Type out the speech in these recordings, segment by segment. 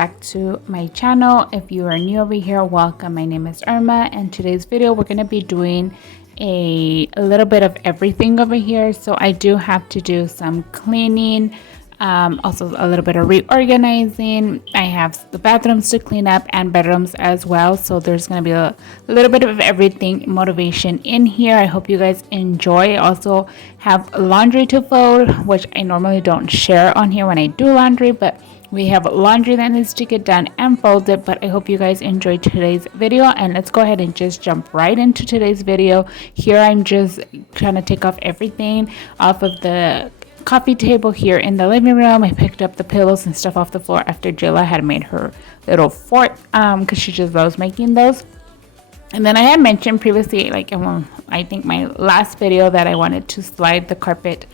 back to my channel. If you are new over here, welcome. My name is Irma, and today's video we're going to be doing a little bit of everything over here. So I do have to do some cleaning, also a little bit of reorganizing. I have the bathrooms to clean up and bedrooms as well, so there's going to be a little bit of everything motivation in here. I hope you guys enjoy. I also have laundry to fold, which I normally don't share on here when I do laundry, but we have laundry that needs to get done and folded. But I hope you guys enjoyed today's video, and let's go ahead and just jump right into today's video. Here I'm just trying to take off everything off of the coffee table here in the living room. I picked up the pillows and stuff off the floor after Jilla had made her little fort, because she just loves making those. And then I had mentioned previously, like in I think my last video, that I wanted to slide the carpet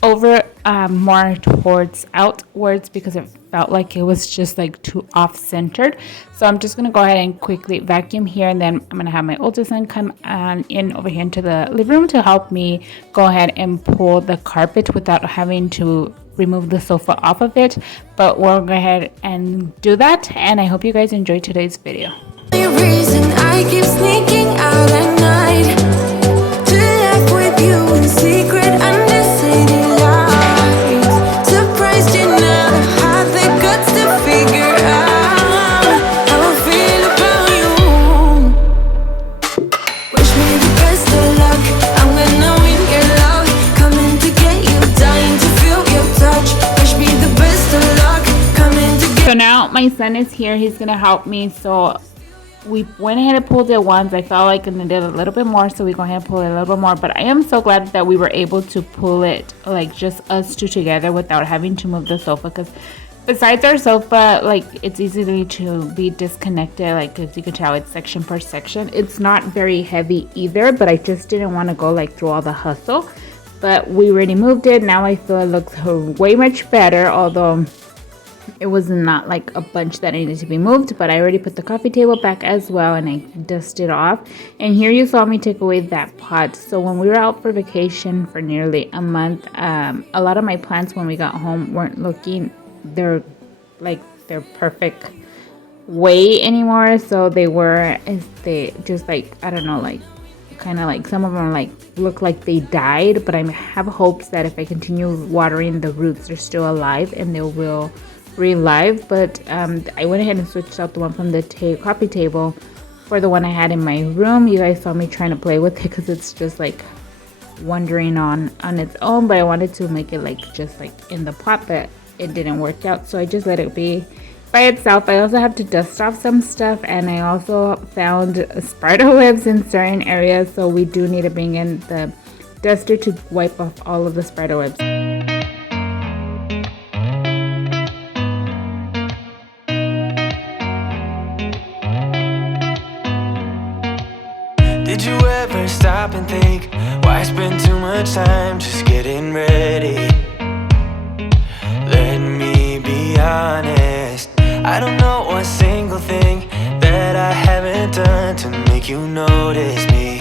over more towards outwards because it felt like it was just like too off-centered. So I'm just gonna go ahead and quickly vacuum here, and then I'm gonna have my oldest son come in over here into the living room to help me go ahead and pull the carpet without having to remove the sofa off of it. But we'll go ahead and do that, and I hope you guys enjoy today's video. The reason I keep sneaking out at night to laugh with you in secret under city lights. Surprised you never had the guts to figure out how I feel about you. Wish me the best of luck. I'm gonna win your love, coming to get you, dying to feel your touch. Wish me the best of luck, coming to get. So now my son is here. He's gonna help me. So we went ahead and pulled it once. I felt like I needed a little bit more, so we go ahead and pull it a little bit more. But I am so glad that we were able to pull it, like just us two together, without having to move the sofa. Because besides our sofa, like it's easy to be disconnected. Like as you can tell, it's section per section. It's not very heavy either, but I just didn't want to go like through all the hustle. But we already moved it. Now I feel it looks way much better, although it was not like a bunch that needed to be moved. But I already put the coffee table back as well, and I dusted off. And here you saw me take away that pot. So when we were out for vacation for nearly a month, a lot of my plants when we got home weren't looking their perfect way anymore. So they just like, I don't know, like kind of like some of them like look like they died. But I have hopes that if I continue watering the roots, they're still alive and they will relive. But I went ahead and switched out the one from the coffee table for the one I had in my room. You guys saw me trying to play with it because it's just like wandering on its own, but I wanted to make it like just like in the pot, but it didn't work out, so I just let it be by itself. I also have to dust off some stuff, and I also found spider webs in certain areas, so we do need to bring in the duster to wipe off all of the spider webs. Did you ever stop and think, why spend too much time just getting ready? Let me be honest, I don't know one single thing that I haven't done to make you notice me.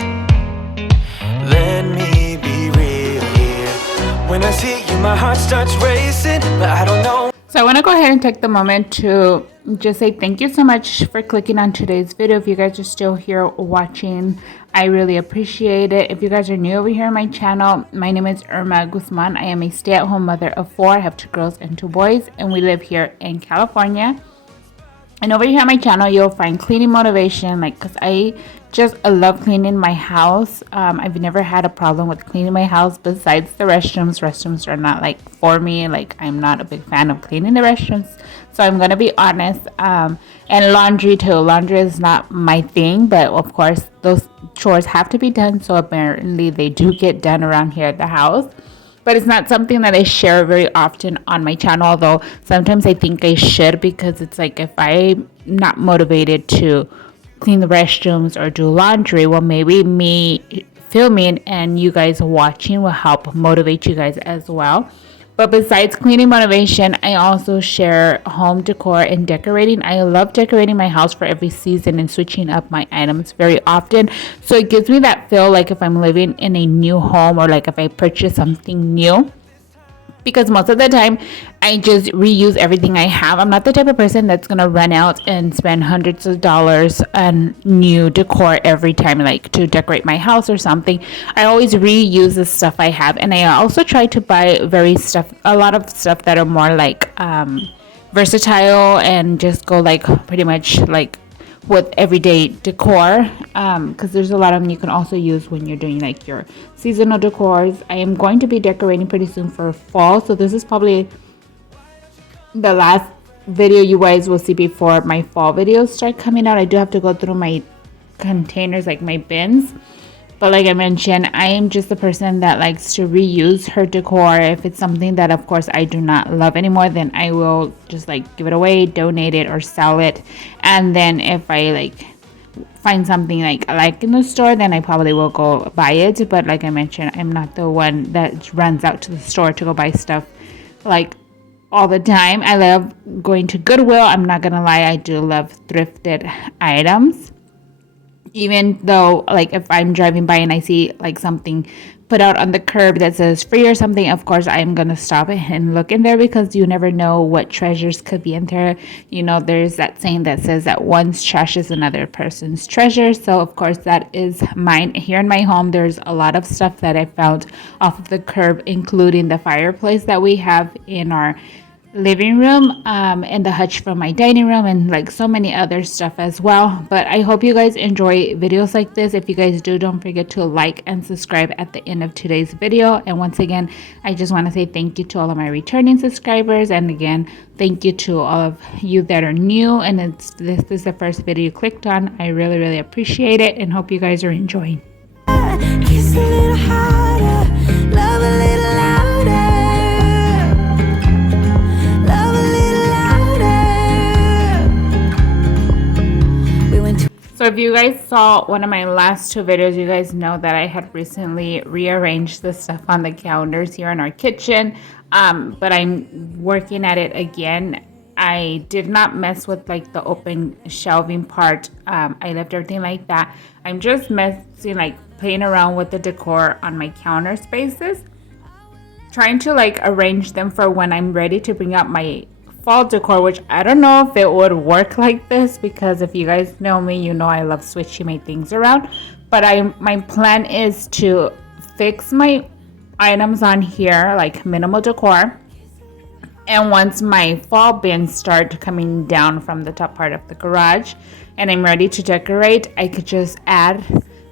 Let me be real here. When I see you, my heart starts racing, but I don't know. So I want to go ahead and take the moment to just say thank you so much for clicking on today's video. If you guys are still here watching, I really appreciate it. If you guys are new over here on my channel, my name is Irmaguzmanyt. I am a stay-at-home mother of 4. I have 2 girls and 2 boys, and we live here in California. And over here on my channel, you'll find cleaning motivation, like, because I love cleaning my house. I've never had a problem with cleaning my house besides the restrooms. Restrooms are not like for me. Like, I'm not a big fan of cleaning the restrooms, so I'm gonna be honest. And laundry too. Laundry is not my thing, but of course those chores have to be done, so apparently they do get done around here at the house. But it's not something that I share very often on my channel, although sometimes I think I should, because it's like if I'm not motivated to clean the restrooms or do laundry, well, maybe me filming and you guys watching will help motivate you guys as well. But besides cleaning motivation, I also share home decor and decorating. I love decorating my house for every season and switching up my items very often. So it gives me that feel like if I'm living in a new home, or like if I purchase something new, because most of the time I just reuse everything I have. I'm not the type of person that's gonna run out and spend hundreds of dollars on new decor every time, like to decorate my house or something. I always reuse the stuff I have, and I also try to buy a lot of stuff that are more like versatile and just go like pretty much like with everyday decor, because there's a lot of them you can also use when you're doing like your seasonal decors. I am going to be decorating pretty soon for fall, so this is probably the last video you guys will see before my fall videos start coming out. I do have to go through my containers, like my bins, but like I mentioned, I am just a person that likes to reuse her decor. If it's something that of course I do not love anymore, then I will just like give it away, donate it, or sell it. And then if I like find something like I like in the store, then I probably will go buy it. But like I mentioned, I'm not the one that runs out to the store to go buy stuff like all the time. I love going to Goodwill. I'm not gonna lie, I do love thrifted items. Even though like if I'm driving by and I see like something put out on the curb that says free or something, of course I'm gonna stop and look in there, because you never know what treasures could be in there. You know, there's that saying that says that one's trash is another person's treasure. So of course that is mine. Here in my home, there's a lot of stuff that I found off of the curb, including the fireplace that we have in our living room, and the hutch from my dining room, and like so many other stuff as well. But I hope you guys enjoy videos like this. If you guys do, don't forget to like and subscribe at the end of today's video. And once again, I just want to say thank you to all of my returning subscribers, and again, thank you to all of you that are new, and this is the first video you clicked on. I really appreciate it, and hope you guys are enjoying. Kiss a little harder, love a little louder. So if you guys saw one of my last two videos, you guys know that I had recently rearranged the stuff on the counters here in our kitchen, but I'm working at it again. I did not mess with like the open shelving part. I left everything like that. I'm just messing, like playing around with the decor on my counter spaces, trying to like arrange them for when I'm ready to bring out my fall decor, which I don't know if it would work like this, because if you guys know me, you know I love switching my things around. But my plan is to fix my items on here like minimal decor, and once my fall bins start coming down from the top part of the garage and I'm ready to decorate, I could just add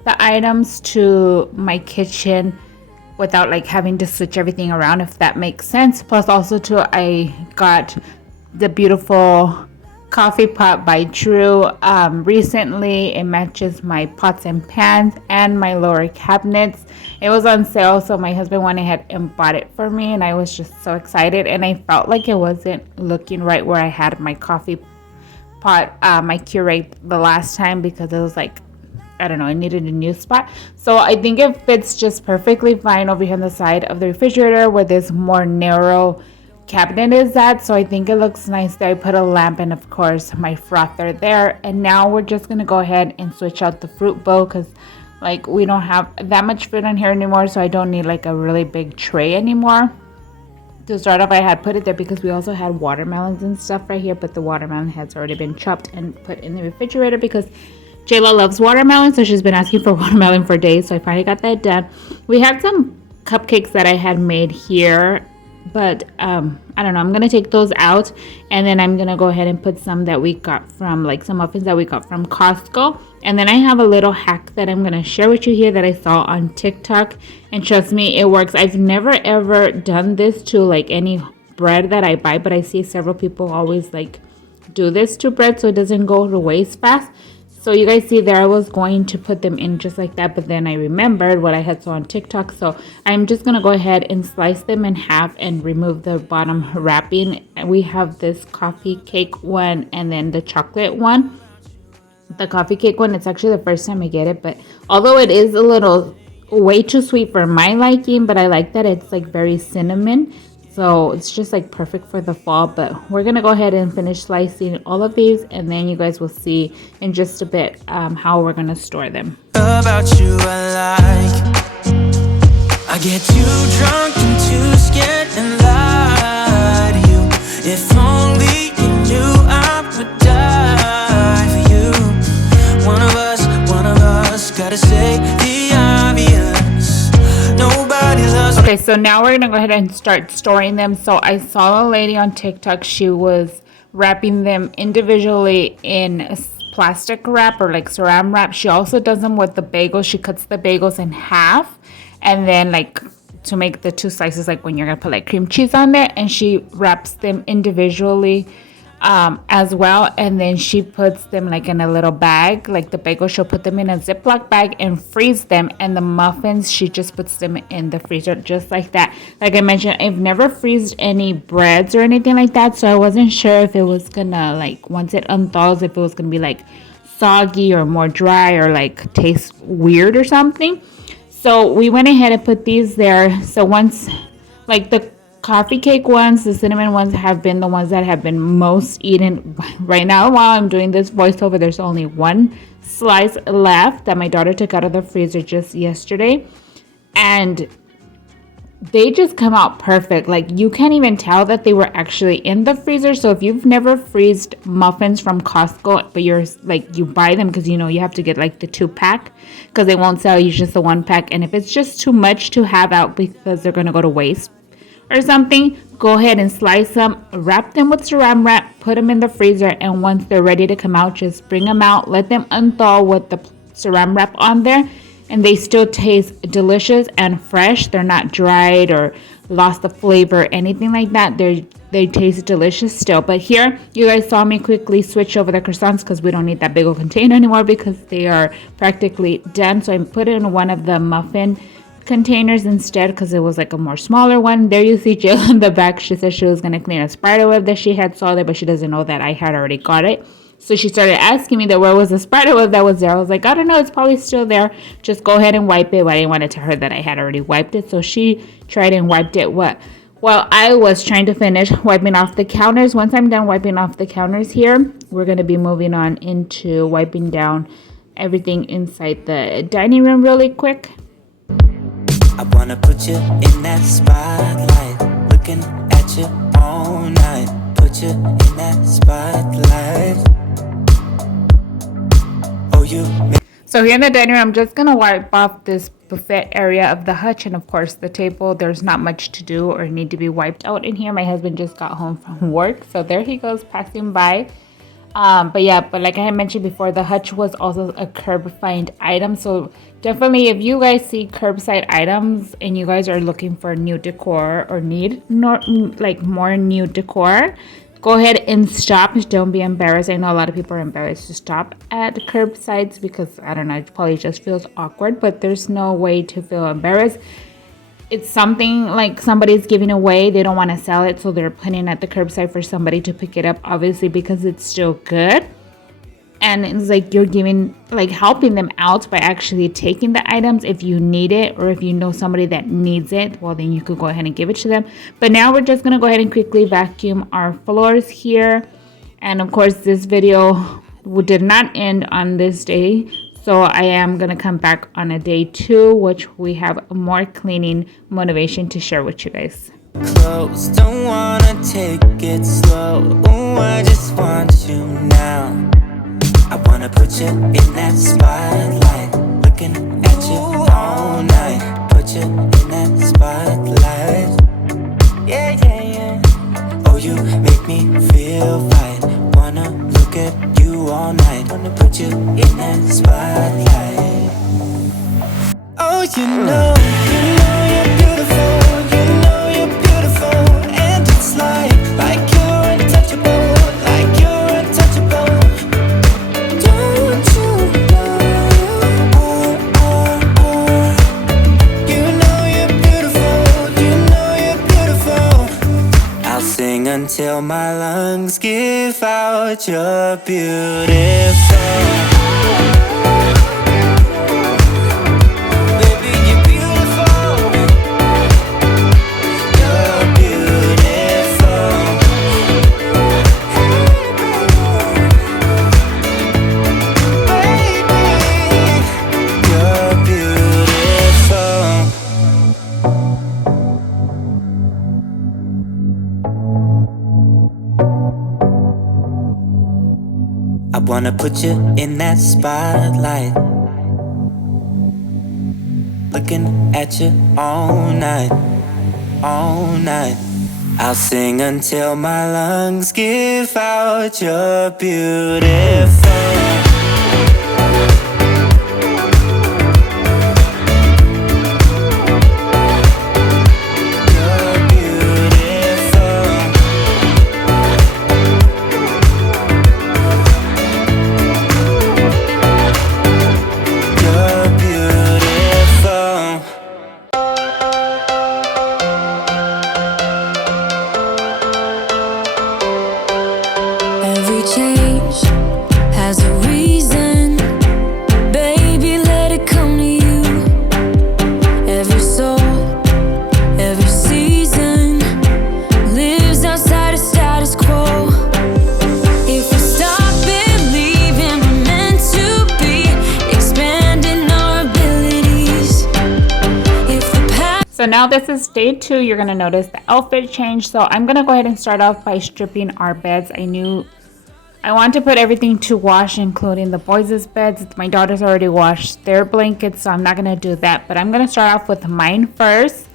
the items to my kitchen without like having to switch everything around, if that makes sense. Plus also too, I got the beautiful coffee pot by Drew recently. It matches my pots and pans and my lower cabinets. It was on sale, so my husband went ahead and bought it for me, and I was just so excited. And I felt like it wasn't looking right where I had my coffee pot, my Keurig, the last time, because it was like, I don't know, I needed a new spot. So I think it fits just perfectly fine over here on the side of the refrigerator where this more narrow cabinet is at. So I think it looks nice there. I put a lamp and of course my frother there. And now we're just gonna go ahead and switch out the fruit bowl, because like we don't have that much fruit on here anymore, so I don't need like a really big tray anymore. To start off, I had put it there because we also had watermelons and stuff right here, but the watermelon has already been chopped and put in the refrigerator because Jayla loves watermelon, so she's been asking for watermelon for days, so I finally got that done. We had some cupcakes that I had made here, but I don't know, I'm gonna take those out, and then I'm gonna go ahead and put some that we got from, like some muffins that we got from Costco. And then I have a little hack that I'm gonna share with you here that I saw on TikTok, and trust me, it works. I've never ever done this to like any bread that I buy, but I see several people always like do this to bread so it doesn't go to waste fast. So you guys see there, I was going to put them in just like that, but then I remembered what I had saw on TikTok. So I'm just going to go ahead and slice them in half and remove the bottom wrapping. We have this coffee cake one and then the chocolate one. The coffee cake one, it's actually the first time I get it, but although it is a little way too sweet for my liking, but I like that it's like very cinnamon. So it's just like perfect for the fall. But we're going to go ahead and finish slicing all of these, and then you guys will see in just a bit how we're going to store them. About you I get too drunk and too scared and lie. gotta say the obvious. Nobody loves. Okay, so now we're gonna go ahead and start storing them. So I saw a lady on TikTok, she was wrapping them individually in plastic wrap or like saran wrap. She also does them with the bagels. She cuts the bagels in half and then like to make the two slices, like when you're gonna put like cream cheese on there, and she wraps them individually as well, and then she puts them like in a little bag, like the bagels she'll put them in a Ziploc bag and freeze them, and the muffins she just puts them in the freezer just like that. Like I mentioned, I've never freezed any breads or anything like that, so I wasn't sure if it was gonna, like, once it unthaws, if it was gonna be like soggy or more dry or like taste weird or something. So we went ahead and put these there. So once, like the coffee cake ones, the cinnamon ones have been the ones that have been most eaten. Right now, while I'm doing this voiceover, there's only one slice left that my daughter took out of the freezer just yesterday. And they just come out perfect. Like you can't even tell that they were actually in the freezer. So if you've never freezed muffins from Costco, but you're like, you buy them because you know you have to get like the 2-pack because they won't sell you just the 1-pack. And if it's just too much to have out because they're going to go to waste or something, go ahead and slice them, wrap them with saran wrap, put them in the freezer, and once they're ready to come out, just bring them out, let them unthaw with the saran wrap on there, and they still taste delicious and fresh. They're not dried or lost the flavor, anything like that. They taste delicious still. But here, you guys saw me quickly switch over the croissants because we don't need that big old container anymore because they are practically done. So I put it in one of the muffin containers instead because it was like a more smaller one. There you see Jill in the back. She said she was going to clean a spider web that she had saw there, but she doesn't know that I had already got it. So she started asking me that where was the spider web that was there. I was like, I don't know, it's probably still there. Just go ahead and wipe it. But I didn't want to tell her that I had already wiped it. So she tried and wiped it. Well, I was trying to finish wiping off the counters. Once I'm done wiping off the counters here, we're going to be moving on into wiping down everything inside the dining room really quick. I wanna put you in that spotlight, looking at you all night. Put you in that spotlight. Oh, you. So here in the dining room, I'm just gonna wipe off this buffet area of the hutch, and of course the table. There's not much to do or need to be wiped out in here. My husband just got home from work, so there he goes passing by. But like I had mentioned before, the hutch was also a curb find item. So definitely, if you guys see curbside items and you guys are looking for new decor or need more new decor, go ahead and stop. Don't be embarrassed. I know a lot of people are embarrassed to stop at curbsides because, I don't know, it probably just feels awkward, but there's no way to feel embarrassed. It's something like somebody's giving away. They don't want to sell it, so they're putting it at the curbside for somebody to pick it up, obviously, because it's still good. And it's like you're giving, like helping them out by actually taking the items if you need it, or if you know somebody that needs it, well, then you could go ahead and give it to them. But now we're just going to go ahead and quickly vacuum our floors here. And of course, this video did not end on this day. So I am going to come back on a day 2, which we have more cleaning motivation to share with you guys. Close, don't wanna take it slow. Ooh, I just want you now. I wanna put you in that spotlight, looking at you all night. Put you in that spotlight. Yeah, yeah, yeah. Oh, you make me feel fine. Wanna look at you all night. Wanna put you in that spotlight. Oh, you know you're beautiful. You know you're beautiful, and it's like you're untouchable, like you're untouchable. Don't you know? Oh, oh, oh. You know you're beautiful. You know you're beautiful. I'll sing until my lungs give out. You're beautiful. I wanna put you in that spotlight, looking at you all night, all night. I'll sing until my lungs give out. You're beautiful. Every change has a reason. Baby, let it come to you. Every soul, every season lives outside of status quo. If we stop believing we're meant to be, expanding our abilities. If the past So now this is day 2. You're going to notice the outfit change. So I'm going to go ahead and start off by stripping our beds. I want to put everything to wash, including the boys' beds. My daughter's already washed their blankets, so I'm not going to do that. But I'm going to start off with mine first,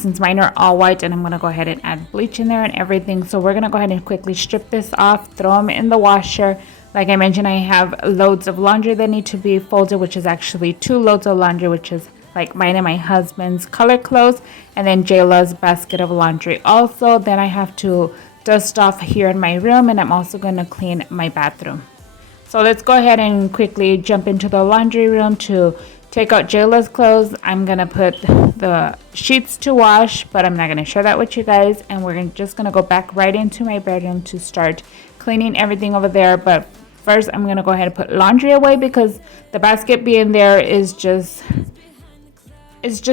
since mine are all white, and I'm going to go ahead and add bleach in there and everything. So we're going to go ahead and quickly strip this off, throw them in the washer. Like I mentioned, I have loads of laundry that need to be folded, which is actually 2 loads of laundry, which is like mine and my husband's color clothes, and then Jayla's basket of laundry also. Then I have to dust off here in my room, and I'm also going to clean my bathroom. So let's go ahead and quickly jump into the laundry room to take out Jayla's clothes. I'm going to put the sheets to wash, but I'm not going to share that with you guys. And we're just going to go back right into my bedroom to start cleaning everything over there. But first, I'm going to go ahead and put laundry away, because the basket being there is just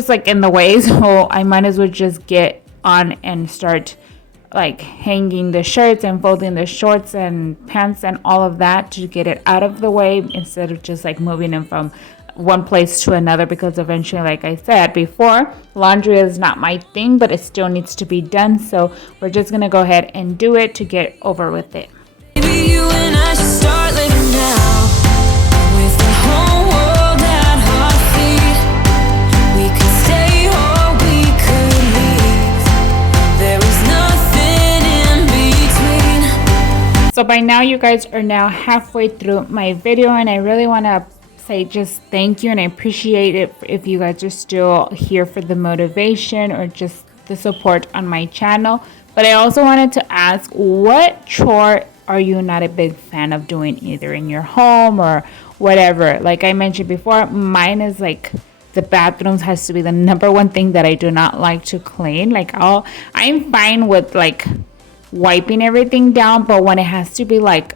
like in the way. So I might as well just get on and start like hanging the shirts and folding the shorts and pants and all of that to get it out of the way, instead of just like moving them from one place to another, because eventually, like I said before, laundry is not my thing, but it still needs to be done. So we're just gonna go ahead and do it to get over with it. maybe you and I should start living now, with the whole world at our feet. We could stay or we could leave. There is nothing in between. So by now, you guys are now halfway through my video, and I really want to say just thank you, and I appreciate it if you guys are still here for the motivation or just the support on my channel. But I also wanted to ask, what chore are you not a big fan of doing, either in your home or whatever? Like I mentioned before, mine is like the bathrooms has to be the number one thing that I do not like to clean. Like I'm fine with like wiping everything down, but when it has to be like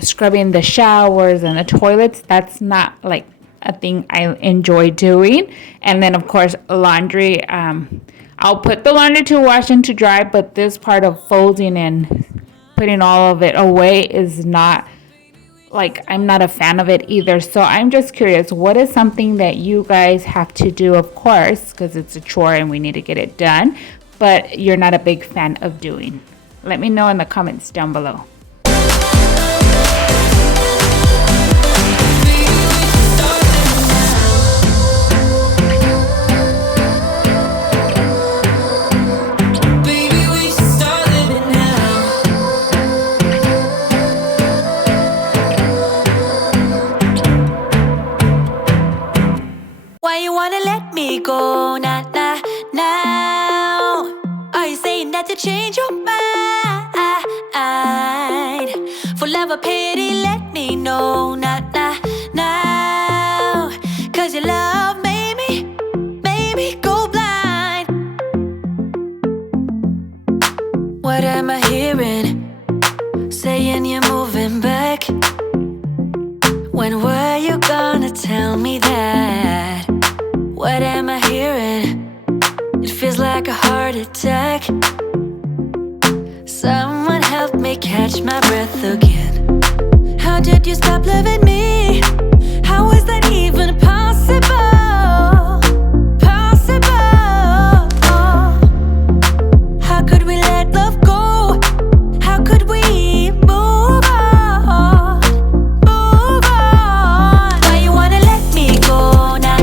scrubbing the showers and the toilets, that's not like a thing I enjoy doing. And then of course laundry, I'll put the laundry to wash and to dry, but this part of folding and putting all of it away is not like, I'm not a fan of it either. So I'm just curious, what is something that you guys have to do, of course, because it's a chore and we need to get it done, but you're not a big fan of doing? Let me know in the comments down below. Why you wanna let me go now? Are you saying that to change your mind? For love or pity, let me know now. Cause your love made me go blind. What am I hearing? Saying you're moving back. When were you gonna tell me that? What am I hearing? It feels like a heart attack. Someone help me catch my breath again. How did you stop loving me? How is that even possible? How could we let love go? How could we move on? Why you wanna let me go now?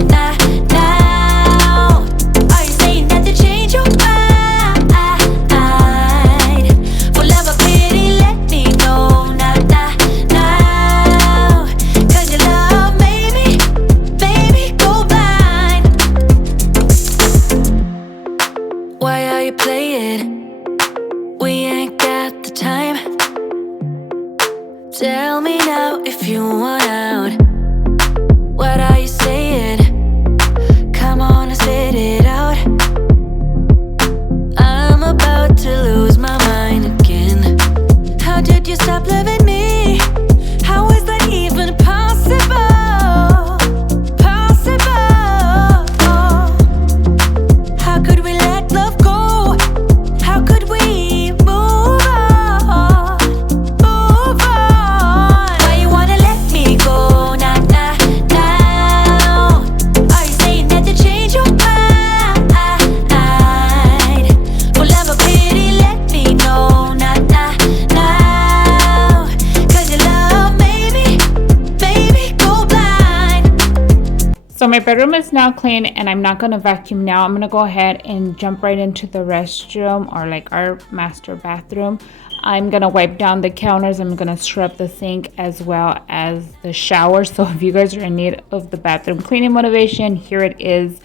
So my bedroom is now clean and I'm not going to vacuum now. I'm going to go ahead and jump right into the restroom, or like our master bathroom. I'm going to wipe down the counters. I'm going to scrub the sink as well as the shower. So if you guys are in need of the bathroom cleaning motivation, here it is,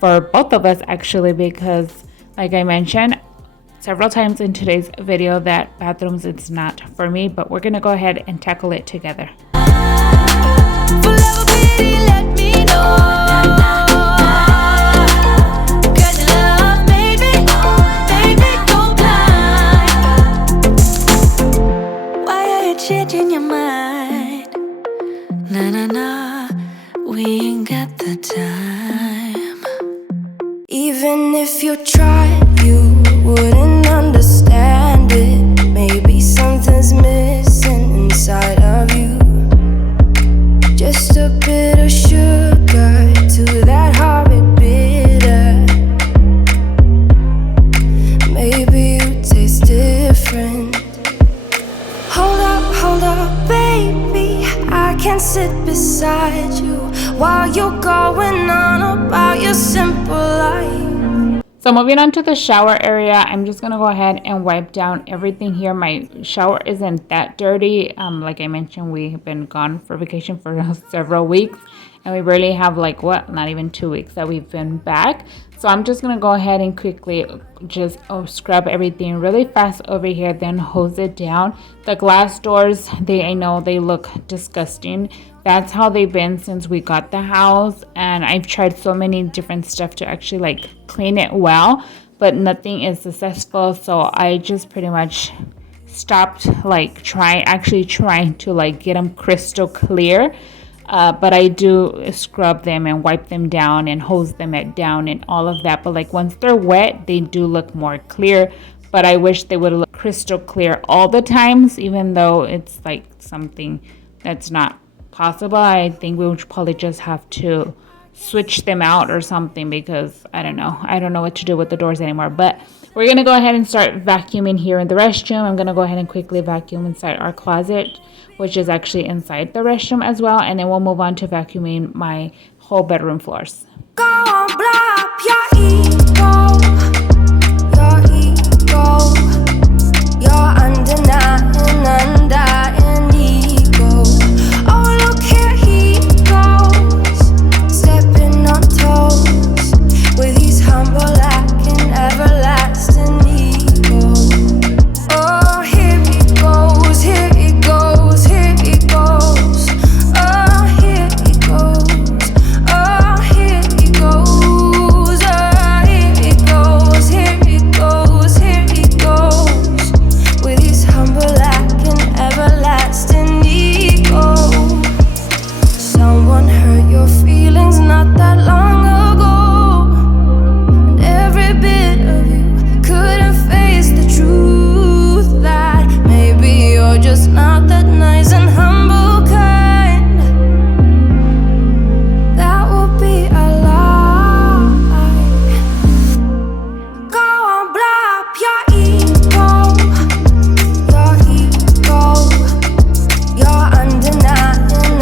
for both of us actually, because like I mentioned several times in today's video that bathrooms, it's not for me, but we're going to go ahead and tackle it together. Changing your mind, nah, nah, nah, we ain't got the time. Even if you tried, you wouldn't understand it. Maybe something's missing inside of you. Just a bit of sugar to that horrid bitter. Maybe you taste different. Hold up, baby, I can't sit beside you while you're going on about your simple life. So moving on to the shower area, I'm just going to go ahead and wipe down everything here. My shower isn't that dirty. Like I mentioned, we've been gone for vacation for several weeks, and we barely have not even 2 weeks that we've been back. So I'm just going to go ahead and quickly just scrub everything really fast over here, then hose it down. The glass doors, I know they look disgusting. That's how they've been since we got the house, and I've tried so many different stuff to actually clean it well, but nothing is successful. So I just pretty much stopped trying to get them crystal clear. But I do scrub them and wipe them down and hose them down and all of that. But once they're wet, they do look more clear. But I wish they would look crystal clear all the times, even though it's something that's not possible. I think we would probably just have to switch them out or something, because I don't know what to do with the doors anymore. But we're going to go ahead and start vacuuming here in the restroom. I'm going to go ahead and quickly vacuum inside our closet, which is actually inside the restroom as well. And then we'll move on to vacuuming my whole bedroom floors. Go on, blow up your ego, your undenying ego. Oh, look here he goes, stepping on toes with his humble and everlasting ego. Oh, here he goes, here he goes, here he goes. Oh, here he goes, oh, here he goes, oh, here he goes, here he goes, here he goes, with his humble and everlasting ego. Someone hurt your feelings not that long ago, and every bit of you couldn't face the truth that maybe you're just not that nice and humble kind. That would be a lie. Go on, blow up your ego, your undenying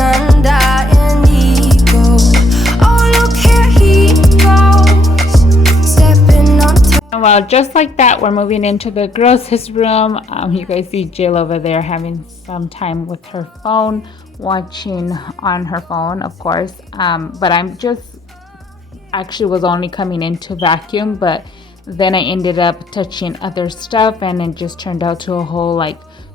ego. Oh, look here he goes, stepping on toes. Well, just like that, we're moving into the groceries room. You guys see Jill over there having some time with her phone, watching on her phone, of course. But I'm just actually was only coming in to vacuum, but then I ended up touching other stuff, and it just turned out to a whole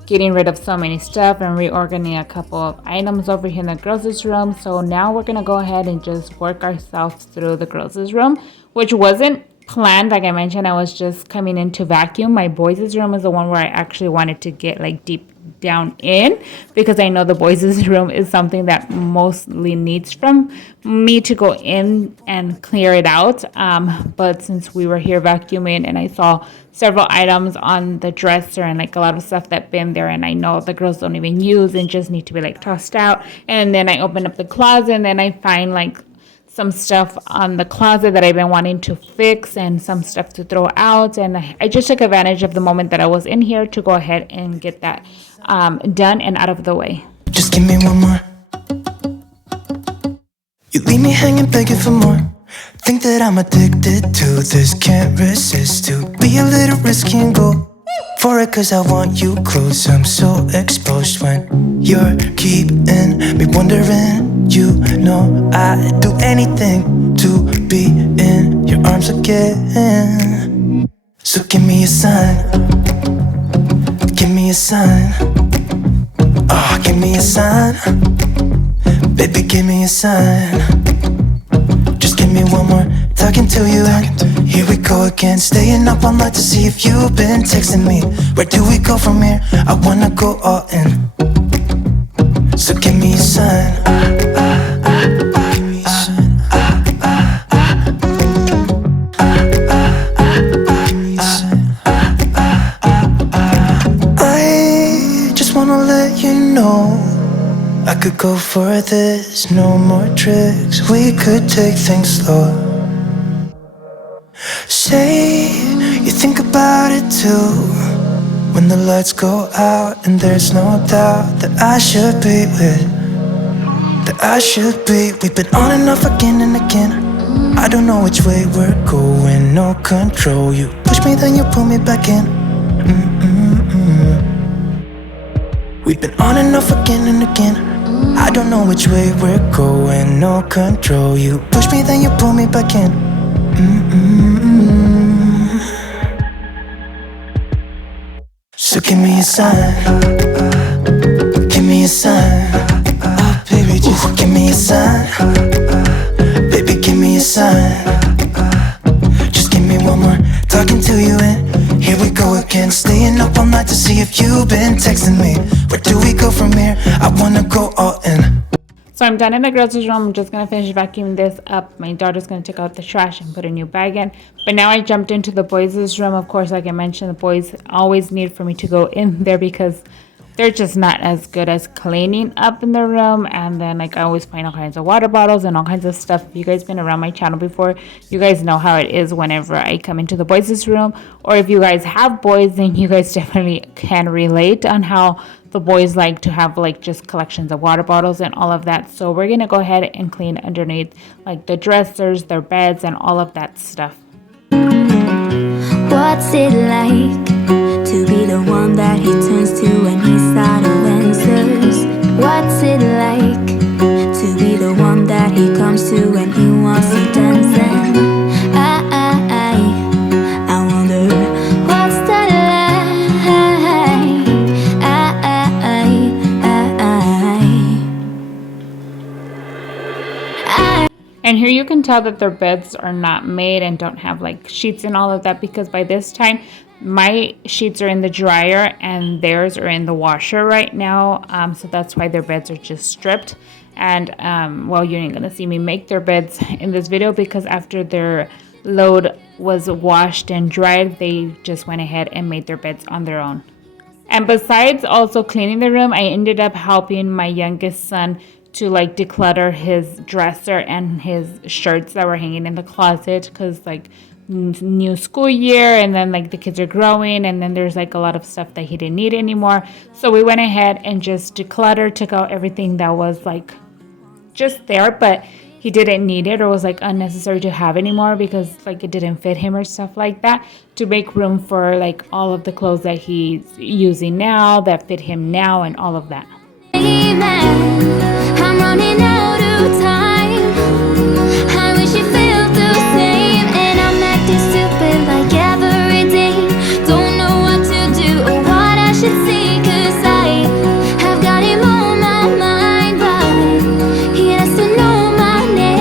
getting rid of so many stuff and reorganizing a couple of items over here in the groceries room. So now we're gonna go ahead and just work ourselves through the groceries room, which wasn't planned. Like I mentioned, I was just coming in to vacuum. My boys' room is the one where I actually wanted to get deep down in, because I know the boys' room is something that mostly needs from me to go in and clear it out. But since we were here vacuuming and I saw several items on the dresser and a lot of stuff that been there, and I know the girls don't even use and just need to be tossed out, and then I open up the closet and then I find some stuff on the closet that I've been wanting to fix and some stuff to throw out. And I just took advantage of the moment that I was in here to go ahead and get that done and out of the way. Just give me one more. You leave me hanging, begging for more. Think that I'm addicted to this, can't resist to be a little risky and go for it, cause I want you close. I'm so exposed when you're keeping me wondering. You know I'd do anything to be in your arms again. So give me a sign, give me a sign. Oh, give me a sign, baby, give me a sign. Just give me one more talking to you, and here we go again. Staying up all night to see if you've been texting me. Where do we go from here? I wanna go all in. So give me a sign. I just wanna let you know I could go for this, no more tricks. We could take things slow. Say you think about it too. When the lights go out and there's no doubt that I should be with, that I should be. We've been on and off again and again. I don't know which way we're going, no control. You push me, then you pull me back in. We've been on and off again and again. I don't know which way we're going, no control. You push me, then you pull me back in. So give me a sign, give me a sign. Oh baby, just give me a sign. Baby, give me a sign. Just give me one more talking to you, and here we go again. Staying up all night to see if you've been texting me. Where do we go from here? I wanna go all in. So I'm done in the girls' room. I'm just going to finish vacuuming this up. My daughter's going to take out the trash and put a new bag in. But now I jumped into the boys' room. Of course, like I mentioned, the boys always need for me to go in there because they're just not as good as cleaning up in their room. And then like I always find all kinds of water bottles and all kinds of stuff. If you guys been around my channel before, you guys know how it is whenever I come into the boys' room. Or if you guys have boys, then you guys definitely can relate on how the boys like to have like just collections of water bottles and all of that. So we're gonna go ahead and clean underneath like the dressers, their beds, and all of that stuff. What's it like to be the one that he turns to when he's out of answers? What's it like to be the one that he comes to when he wants to dance? And I wonder what's that like? And here you can tell that their beds are not made and don't have like sheets and all of that, because by this time my sheets are in the dryer and theirs are in the washer right now. So that's why their beds are just stripped. And well, you ain't gonna see me make their beds in this video because after their load was washed and dried, they just went ahead and made their beds on their own. And besides also cleaning the room, I ended up helping my youngest son to like declutter his dresser and his shirts that were hanging in the closet, because like new school year and then like the kids are growing and then there's like a lot of stuff that he didn't need anymore. So we went ahead and just decluttered, took out everything that was like just there but he didn't need it or was like unnecessary to have anymore because like it didn't fit him or stuff like that, to make room for like all of the clothes that he's using now, that fit him now, and all of that. I'm running out of time. I wish you felt the same. And I'm acting stupid like every day. Don't know what to do or what I should say, 'cause I have got him on my mind, but he has to know my name.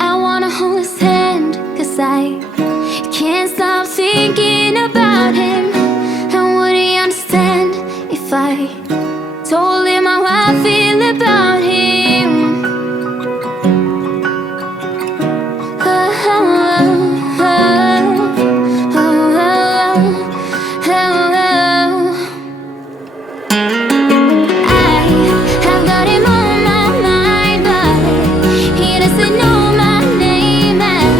I wanna hold his hand, 'cause I can't stop thinking about him. And would he understand if I told him how I feel about him? Oh, oh, oh, oh, oh, oh. I have got him on my mind, but he doesn't know my name. And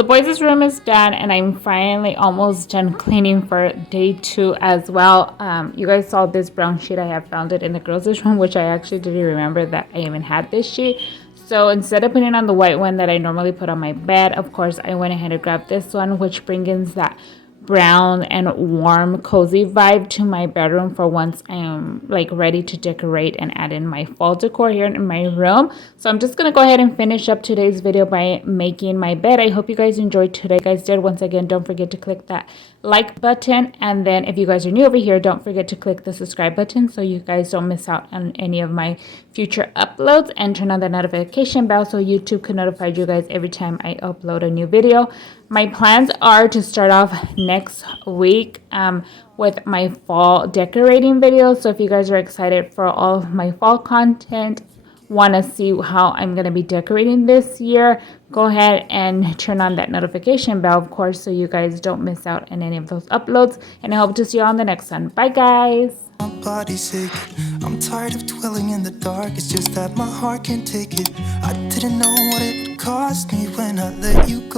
the boys' room is done, and I'm finally almost done cleaning for day 2 as well. You guys saw this brown sheet. I have found it in the girls' room, which I actually didn't remember that I even had this sheet. So instead of putting on the white one that I normally put on my bed, of course, I went ahead and grabbed this one, which brings that brown and warm cozy vibe to my bedroom for once I am like ready to decorate and add in my fall decor here in my room. So I'm just gonna go ahead and finish up today's video by making my bed. I hope you guys enjoyed today. Guys did, once again, don't forget to click that like button, and then if you guys are new over here, don't forget to click the subscribe button so you guys don't miss out on any of my future uploads, and turn on the notification bell so YouTube can notify you guys every time I upload a new video. My plans are to start off next week with my fall decorating video. So if you guys are excited for all of my fall content, want to see how I'm going to be decorating this year, go ahead and turn on that notification bell, of course, so you guys don't miss out on any of those uploads. And I hope to see you on the next one. Bye, guys. My body's aching. I'm tired of dwelling in the dark. It's just that my heart can't take it. I didn't know what it would cost me when I let you go.